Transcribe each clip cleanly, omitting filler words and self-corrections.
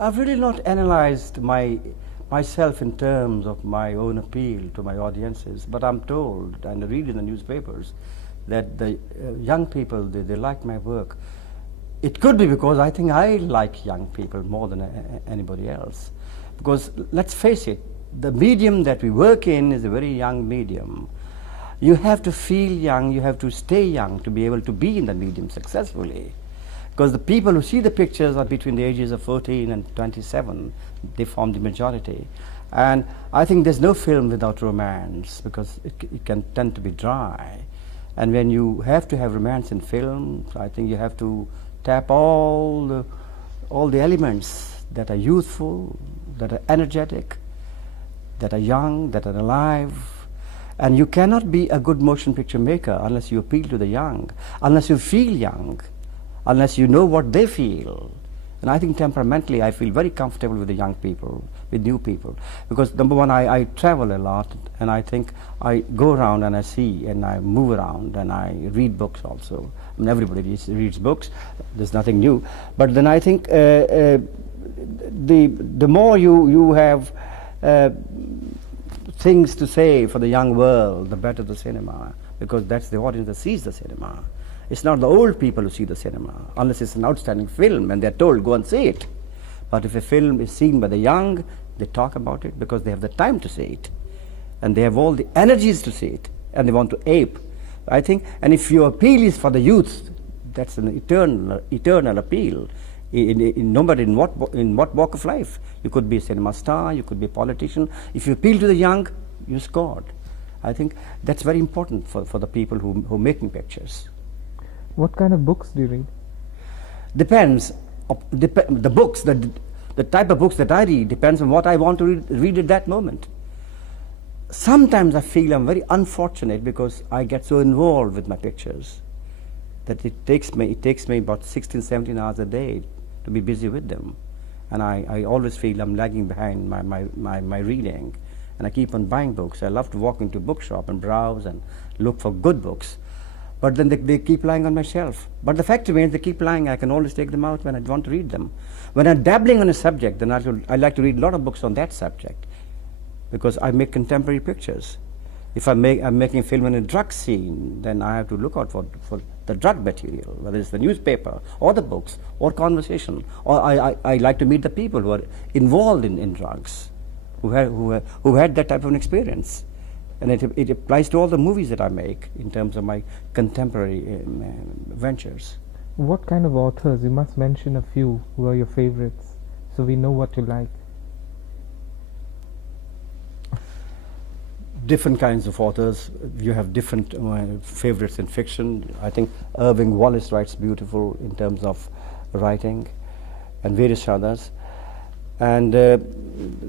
I've really not analyzed myself in terms of my own appeal to my audiences, but I'm told, and I read in the newspapers, that the young people, they like my work. It could be because I think I like young people more than anybody else. Because let's face it, the medium that we work in is a very young medium. You have to feel young, you have to stay young to be able to be in the medium successfully. Because the people who see the pictures are between the ages of 14 and 27. They form the majority. And I think there's no film without romance, because it can tend to be dry. And when you have to have romance in film, I think you have to tap all the elements that are youthful, that are energetic, that are young, that are alive. And you cannot be a good motion picture maker unless you appeal to the young, unless you feel young, unless you know what they feel. And I think temperamentally I feel very comfortable with the young people, with new people. Because number one, I travel a lot, and I think I go around and I see and I move around and I read books also. I mean, everybody reads books, there's nothing new. But then I think the more you have things to say for the young world, the better the cinema, because that's the audience that sees the cinema. It's not the old people who see the cinema, unless it's an outstanding film and they're told, go and see it. But if a film is seen by the young, they talk about it because they have the time to see it. And they have all the energies to see it, and they want to ape. I think, and if your appeal is for the youth, that's an eternal appeal. No matter in what walk of life. You could be a cinema star, you could be a politician. If you appeal to the young, you scored. I think that's very important for the people who are making pictures. What kind of books do you read? Depends. The type of books that I read depends on what I want to read at that moment. Sometimes I feel I'm very unfortunate because I get so involved with my pictures that it takes me about 16, 17 hours a day to be busy with them. And I always feel I'm lagging behind my reading. And I keep on buying books. I love to walk into a bookshop and browse and look for good books. But then they keep lying on my shelf. But the fact remains, they keep lying. I can always take them out when I want to read them. When I'm dabbling on a subject, then I like to read a lot of books on that subject, because I make contemporary pictures. If I'm making a film in a drug scene, then I have to look out for the drug material, whether it's the newspaper or the books or conversation. Or I like to meet the people who are involved in drugs, who had that type of an experience. And it applies to all the movies that I make in terms of my contemporary ventures. What kind of authors? You must mention a few who are your favorites, so we know what you like. Different kinds of authors. You have different favorites in fiction. I think Irving Wallace writes beautiful in terms of writing, and various others. And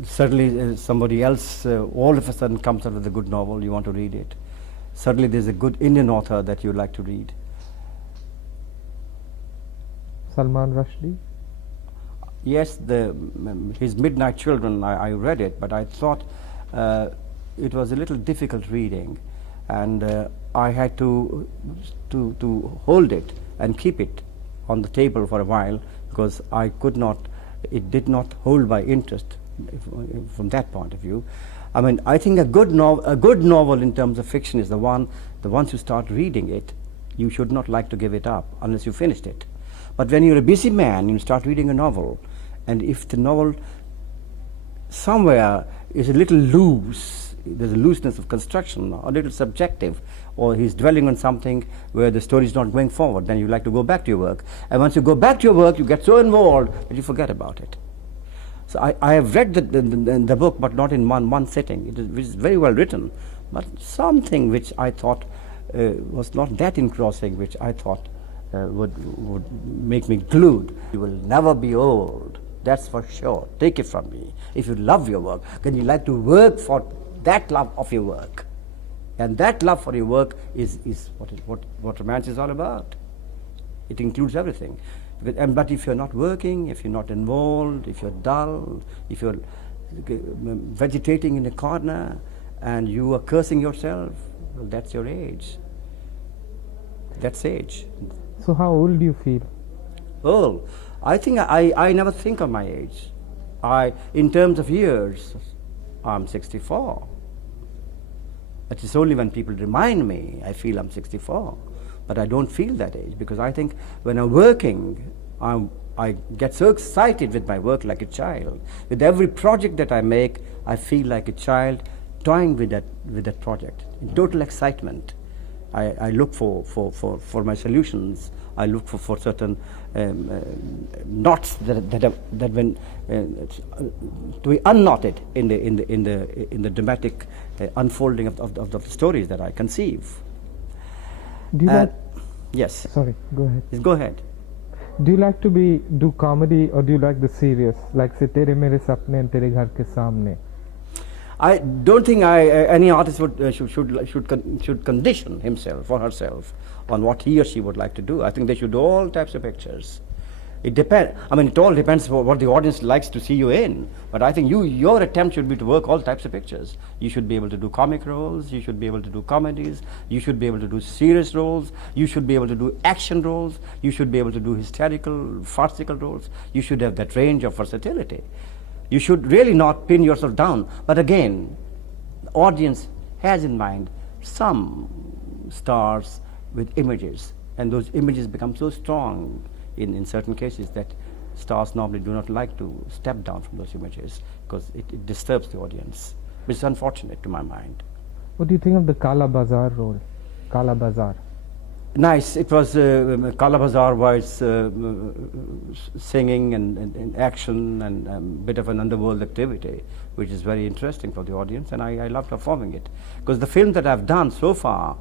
certainly somebody else all of a sudden comes out with a good novel, you want to read it. Certainly there's a good Indian author that you like to read. Salman Rushdie? Yes, his Midnight Children, I read it, but I thought it was a little difficult reading, and I had to hold it and keep it on the table for a while, because it did not hold my interest from that point of view. I mean, I think a good novel in terms of fiction is once you start reading it, you should not like to give it up unless you finished it. But when you're a busy man, you start reading a novel, and if the novel somewhere is a little loose, there's a looseness of construction, a little subjective, or he's dwelling on something where the story is not going forward, then you like to go back to your work. And once you go back to your work, you get so involved that you forget about it. So I have read the book, but not in one sitting. It is very well written, but something which I thought was not that engrossing, which I thought would make me glued. You will never be old, that's for sure. Take it from me. If you love your work, then you like to work for that love of your work. And that love for your work is what romance is all about. It includes everything. But if you're not working, if you're not involved, if you're dull, if you're vegetating in a corner and you are cursing yourself, well, that's your age. That's age. So how old do you feel? Oh, I think I never think of my age. In terms of years, I'm 64. It is only when people remind me, I feel I'm 64. But I don't feel that age, because I think when I'm working, I get so excited with my work like a child. With every project that I make, I feel like a child toying with that project, in total excitement. I look for my solutions. I look for certain knots that when to be unknotted in the dramatic unfolding of the stories that I conceive. Do you like? Yes. Sorry, go ahead. Yes, go ahead. Do you like to do comedy, or do you like the serious, like say Tere Mere Sapne and Tere Ghar Ke Samne? I don't think any artist should condition himself or herself on what he or she would like to do. I think they should do all types of pictures. It depends. I mean, it all depends on what the audience likes to see you in. But I think your attempt should be to work all types of pictures. You should be able to do comic roles. You should be able to do comedies. You should be able to do serious roles. You should be able to do action roles. You should be able to do hysterical, farcical roles. You should have that range of versatility. You should really not pin yourself down. But again, the audience has in mind some stars with images, and those images become so strong in certain cases that stars normally do not like to step down from those images, because it disturbs the audience, which is unfortunate to my mind. What do you think of the Kala Bazaar role? Kala Bazaar. Nice. It was Kala Bazaar was singing and action and a bit of an underworld activity, which is very interesting for the audience, and I love performing it. Because the film that I've done so far,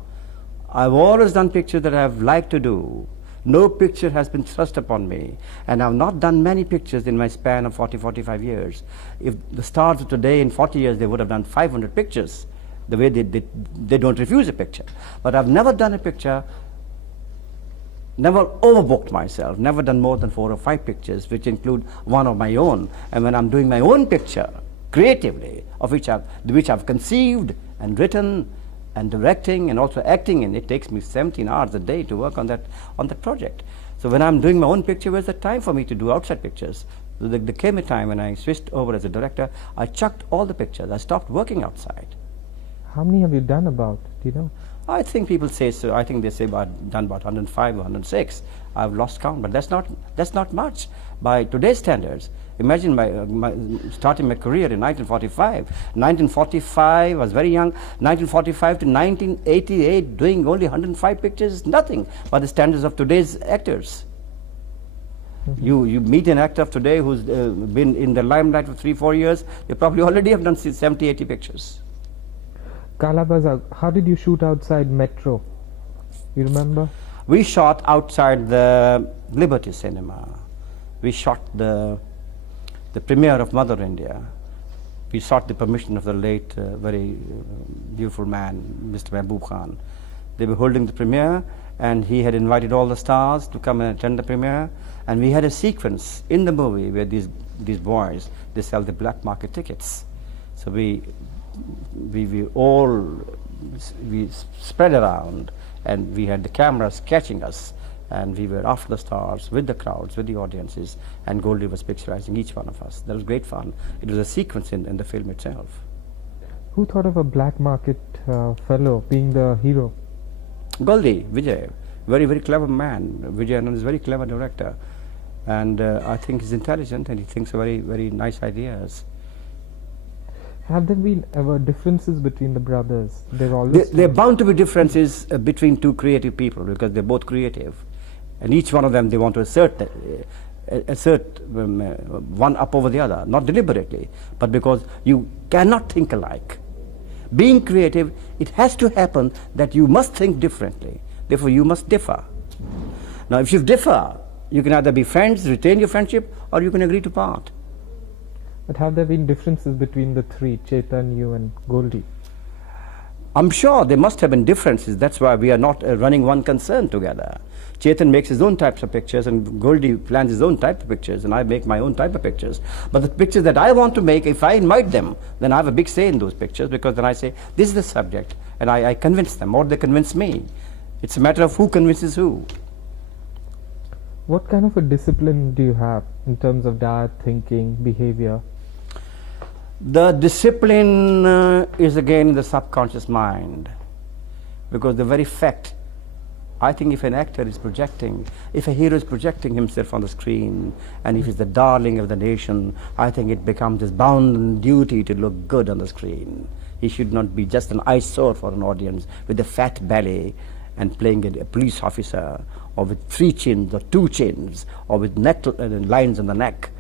I've always done pictures that I've liked to do. No picture has been thrust upon me, and I've not done many pictures in my span of 40-45 years. If the stars of today, in 40 years, they would have done 500 pictures, the way they don't refuse a picture. But I've never done a picture, never overbooked myself, never done more than 4 or 5 pictures, which include one of my own. And when I'm doing my own picture, creatively, of which I've conceived and written and directing and also acting in, it takes me 17 hours a day to work on that project. So when I'm doing my own picture, where's the time for me to do outside pictures? There came a time when I switched over as a director, I chucked all the pictures. I stopped working outside. How many have you done about? Do you know? I think people say so. I think they say done about 105 or 106. I've lost count, but that's not much by today's standards. Imagine starting my career in 1945. 1945, I was very young. 1945 to 1988, doing only 105 pictures is nothing by the standards of today's actors. Mm-hmm. You meet an actor of today who's been in the limelight for 3-4 years, they probably already have done 70-80 pictures. Kala Bazaar, how did you shoot outside Metro? You remember? We shot outside the Liberty Cinema. We shot the premiere of Mother India. We sought the permission of the late, very beautiful man, Mr. Mehboob Khan. They were holding the premiere, and he had invited all the stars to come and attend the premiere. And we had a sequence in the movie where these boys, they sell the black market tickets. So we spread around, and we had the cameras catching us, and we were after the stars with the crowds, with the audiences, and Goldie was picturizing each one of us. That was great fun. It was a sequence in the film itself. Who thought of a black market fellow being the hero? Goldie, Vijay, very, very clever man. Vijay Anand is a very clever director, and I think he's intelligent, and he thinks very, very nice ideas. Have there been ever differences between the brothers? There are bound to be differences between two creative people, because they're both creative, and each one of them, they want to assert one up over the other, not deliberately, but because you cannot think alike. Being creative, it has to happen that you must think differently. Therefore, you must differ. Now, if you differ, you can either be friends, retain your friendship, or you can agree to part. But have there been differences between the three, Chetan, you and Goldie? I'm sure there must have been differences. That's why we are not running one concern together. Chetan makes his own types of pictures, and Goldie plans his own type of pictures, and I make my own type of pictures. But the pictures that I want to make, if I invite them, then I have a big say in those pictures, because then I say, this is the subject, and I convince them, or they convince me. It's a matter of who convinces who. What kind of a discipline do you have in terms of diet, thinking, behavior? The discipline is again the subconscious mind, because the very fact, I think if an actor is projecting, if a hero is projecting himself on the screen, and if he's the darling of the nation, I think it becomes his bounden duty to look good on the screen. He should not be just an eyesore for an audience with a fat belly and playing a police officer, or with 3 chins or 2 chins, or with lines on the neck.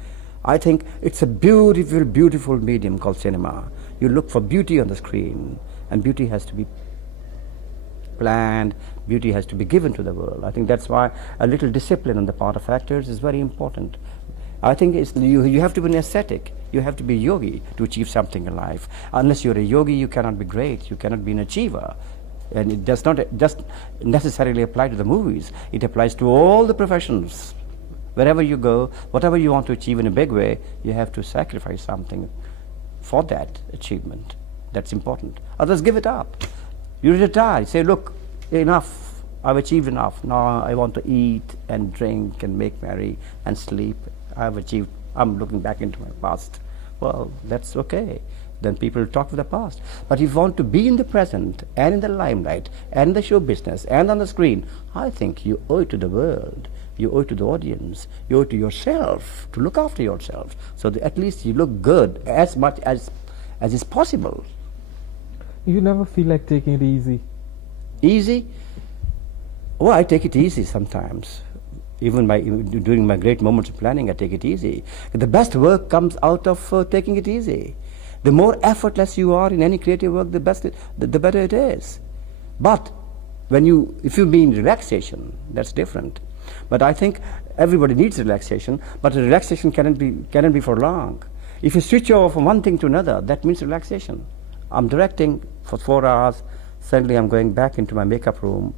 I think it's a beautiful, beautiful medium called cinema. You look for beauty on the screen, and beauty has to be planned, beauty has to be given to the world. I think that's why a little discipline on the part of actors is very important. I think you have to be an ascetic, you have to be a yogi to achieve something in life. Unless you're a yogi, you cannot be great, you cannot be an achiever. And it does not just necessarily apply to the movies, it applies to all the professions. Wherever you go, whatever you want to achieve in a big way, you have to sacrifice something for that achievement. That's important. Others give it up. You retire, say, look, enough, I've achieved enough. Now I want to eat and drink and make merry and sleep. I've achieved, I'm looking back into my past. Well, that's okay. Then people talk of the past. But if you want to be in the present and in the limelight and in the show business and on the screen, I think you owe it to the world. You owe it to the audience. You owe it to yourself to look after yourself, so that at least you look good as much as is possible. You never feel like taking it easy? Easy? Oh, I take it easy sometimes. Even during my great moments of planning, I take it easy. The best work comes out of taking it easy. The more effortless you are in any creative work, the better it is. But if you mean relaxation, that's different. But I think everybody needs relaxation, but the relaxation cannot be for long. If you switch over from one thing to another, that means relaxation. I'm directing for 4 hours, suddenly I'm going back into my makeup room,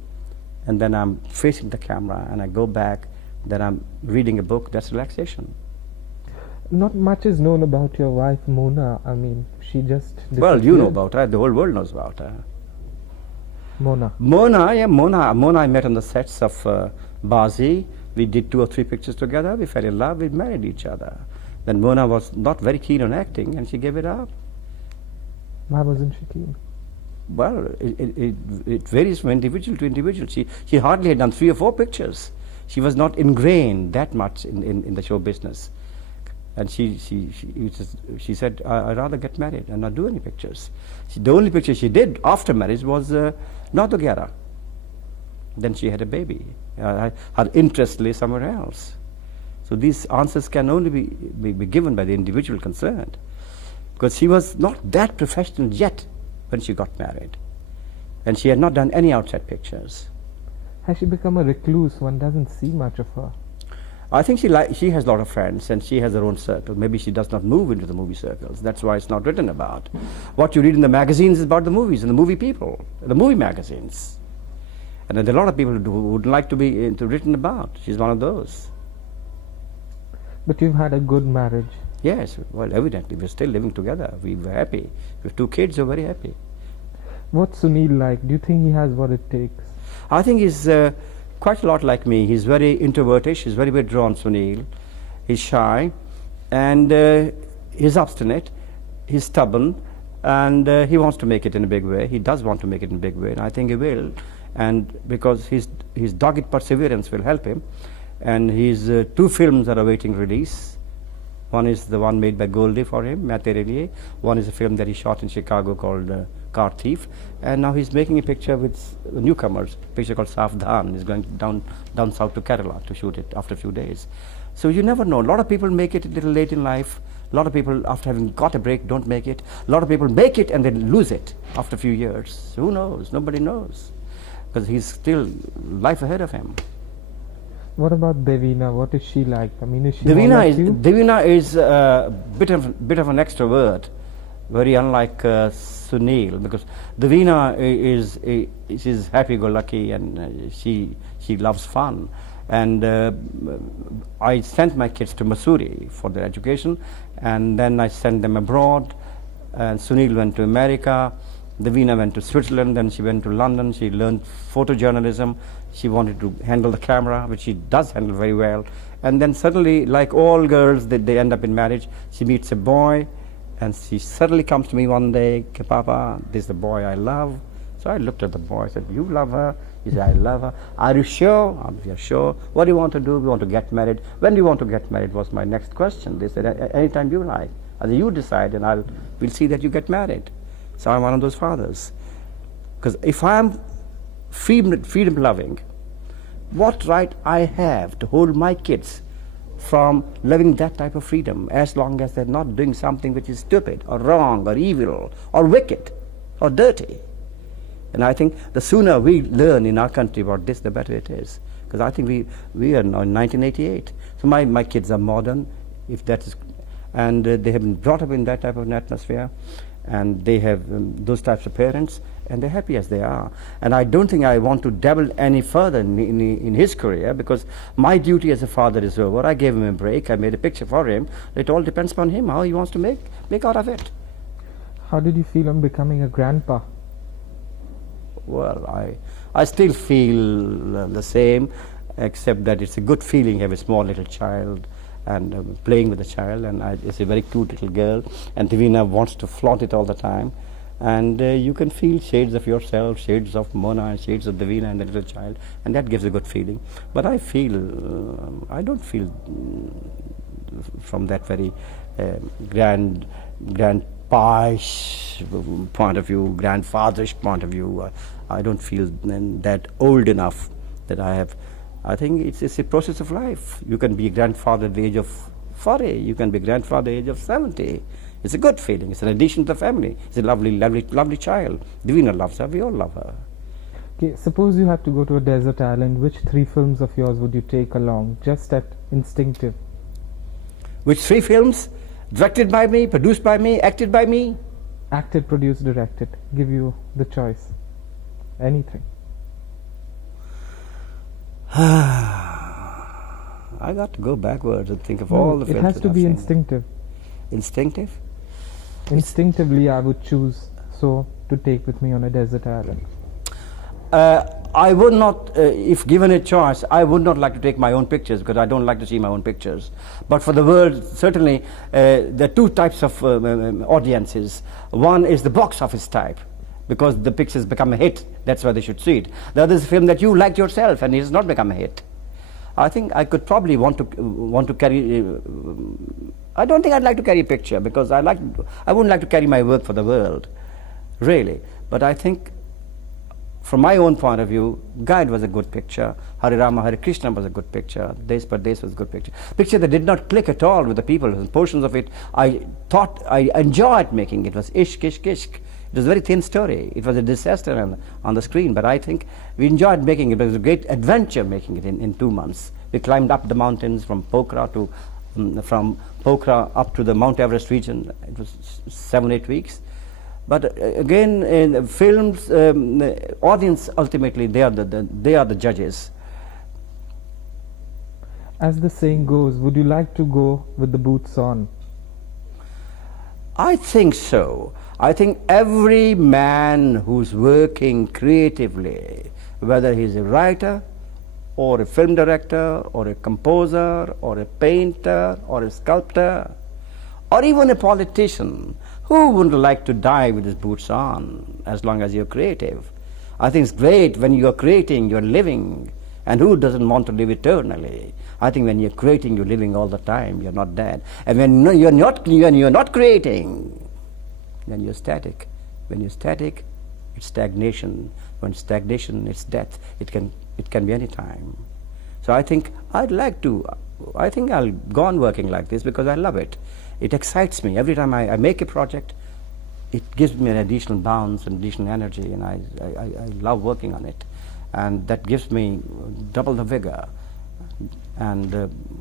and then I'm facing the camera, and I go back, then I'm reading a book. That's relaxation. Not much is known about your wife, Mona. I mean, she just disappeared. Well, you know about her. The whole world knows about her. Mona. Mona I met on the sets of Bazi. We did 2 or 3 pictures together. We fell in love. We married each other. Then Mona was not very keen on acting, and she gave it up. Why wasn't she keen? Well, it varies from individual to individual. She hardly had done 3 or 4 pictures. She was not ingrained that much in the show business. And she said, I'd rather get married and not do any pictures. The only picture she did after marriage was Navketan. Then she had a baby. Her interest lay somewhere else. So these answers can only be given by the individual concerned. Because she was not that professional yet when she got married. And she had not done any outside pictures. Has she become a recluse? One doesn't see much of her. I think she has a lot of friends, and she has her own circle. Maybe she does not move into the movie circles. That's why it's not written about. What you read in the magazines is about the movies and the movie people, the movie magazines. And there are a lot of people who would like to be written about. She's one of those. But you've had a good marriage. Yes, well, evidently. We're still living together. We were happy. We have 2 kids who are very happy. What's Sunil like? Do you think he has what it takes? I think he's quite a lot like me. He's very introvertish. He's very withdrawn, Sunil. He's shy, and he's obstinate. He's stubborn, and he wants to make it in a big way. He does want to make it in a big way, and I think he will. And because his dogged perseverance will help him. And his 2 films are awaiting release. One is the one made by Goldie for him, Main Tere Liye. One is a film that he shot in Chicago called Car Thief. And now he's making a picture with newcomers, a picture called Savdhan. He's going down south to Kerala to shoot it after a few days. So you never know. A lot of people make it a little late in life. A lot of people, after having got a break, don't make it. A lot of people make it and then lose it after a few years. Who knows? Nobody knows. Because he's still life ahead of him. What about Devina? What is she like? I mean, is she Devina is a bit of an extrovert, very unlike Sunil, because Devina she's happy-go-lucky, and she loves fun. And I sent my kids to Missouri for their education, and then I sent them abroad. And Sunil went to America, Davina went to Switzerland, then she went to London, she learned photojournalism, she wanted to handle the camera, which she does handle very well. And then suddenly, like all girls, they end up in marriage. She meets a boy, and she suddenly comes to me one day, Papa, this is the boy I love. So I looked at the boy, I said, you love her? He said, I love her. Are you sure? We are sure. What do you want to do? We want to get married. When do you want to get married was my next question. They said, anytime you like. Either you decide and we'll see that you get married. So I'm one of those fathers. Because if I'm freedom loving, what right I have to hold my kids from living that type of freedom as long as they're not doing something which is stupid or wrong or evil or wicked or dirty. And I think the sooner we learn in our country about this, the better it is. Because I think we are now in 1988. So my kids are modern, if that is, and they have been brought up in that type of an atmosphere, and they have those types of parents, and they're happy as they are. And I don't think I want to dabble any further in his career, because my duty as a father is over. I gave him a break, I made a picture for him. It all depends upon him, how he wants to make out of it. How did you feel on becoming a grandpa? Well, I still feel the same, except that it's a good feeling to have a small little child and playing with the child, and it's a very cute little girl, and Davina wants to flaunt it all the time, and you can feel shades of yourself, shades of Mona, and shades of Davina and the little child, and that gives a good feeling. But I feel, I don't feel from that very grand pish point of view, grandfatherish point of view, I don't feel that old enough that I think it's a process of life. You can be a grandfather at the age of 40, you can be a grandfather at the age of 70. It's a good feeling, it's an addition to the family. It's a lovely, lovely, lovely child. Davina loves her, we all love her. Okay, suppose you had to go to a desert island, which 3 films of yours would you take along, just at instinctive? Which 3 films? Directed by me, produced by me, acted by me? Acted, produced, directed. Give you the choice. Anything. I got to go backwards and think of all the films. It has to be instinctive. Instinctive? Instinctively I would choose so to take with me on a desert island. I would not, if given a choice, I would not like to take my own pictures, because I don't like to see my own pictures. But for the world, certainly, there are 2 types of audiences. One is the box office type, because the pictures become a hit, that's why they should see it. The other is a film that you liked yourself and it has not become a hit. I think I could probably want to carry, I don't think I'd like to carry a picture, because I wouldn't like to carry my work for the world, really. But I think, from my own point of view, Guide was a good picture, Hare Rama, Hare Krishna was a good picture, Desh Pardesh was a good picture. Picture that did not click at all with the people, portions of it I thought I enjoyed making. It was ishq, ishq, ishq. It was a very thin story. It was a disaster on the screen, but I think we enjoyed making it. It was a great adventure making it in 2 months. We climbed up the mountains from Pokhara up to the Mount Everest region. It was 7-8 weeks. But again, in films, audience ultimately they are the judges. As the saying goes, would you like to go with the boots on? I think so. I think every man who's working creatively, whether he's a writer or a film director or a composer or a painter or a sculptor or even a politician, who wouldn't like to die with his boots on as long as you're creative? I think it's great when you're creating, you're living, and who doesn't want to live eternally? I think when you're creating, you're living all the time, you're not dead. And when you're not creating, then you're static. When you're static, it's stagnation. When stagnation, it's death. It can be any time. So I think I'll go on working like this because I love it. It excites me. Every time I make a project, it gives me an additional bounce and additional energy, and I love working on it. And that gives me double the vigor. And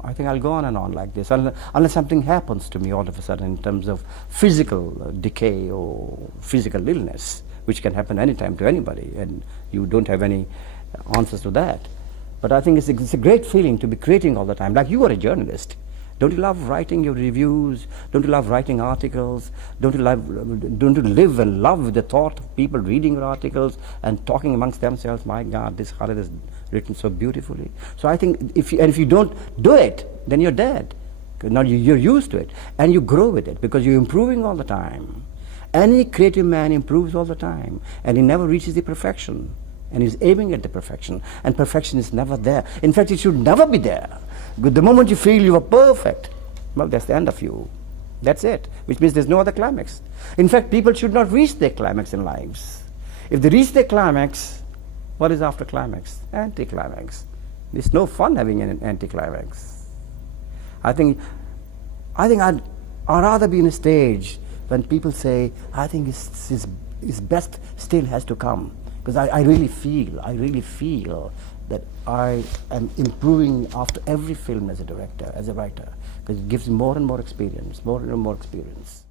I think I'll go on and on like this, unless something happens to me all of a sudden in terms of physical decay or physical illness, which can happen anytime to anybody, and you don't have any answers to that. But I think it's a great feeling to be creating all the time. Like you are a journalist, Don't you love writing your reviews? Don't you love writing articles? Don't you live and love with the thought of people reading your articles and talking amongst themselves, my God, this Khalid is written so beautifully. So I think if you don't do it, then you're dead. Now you're used to it and you grow with it because you're improving all the time. Any creative man improves all the time and he never reaches the perfection. And he's aiming at the perfection, and perfection is never there. In fact, it should never be there. But the moment you feel you are perfect, well, that's the end of you. That's it, which means there's no other climax. In fact, people should not reach their climax in lives. If they reach their climax, what is after climax? Anticlimax. It's no fun having an anticlimax. I think I'd rather be in a stage when people say, I think his best still has to come. Because I really feel that I am improving after every film as a director, as a writer, because it gives me more and more experience, more and more experience.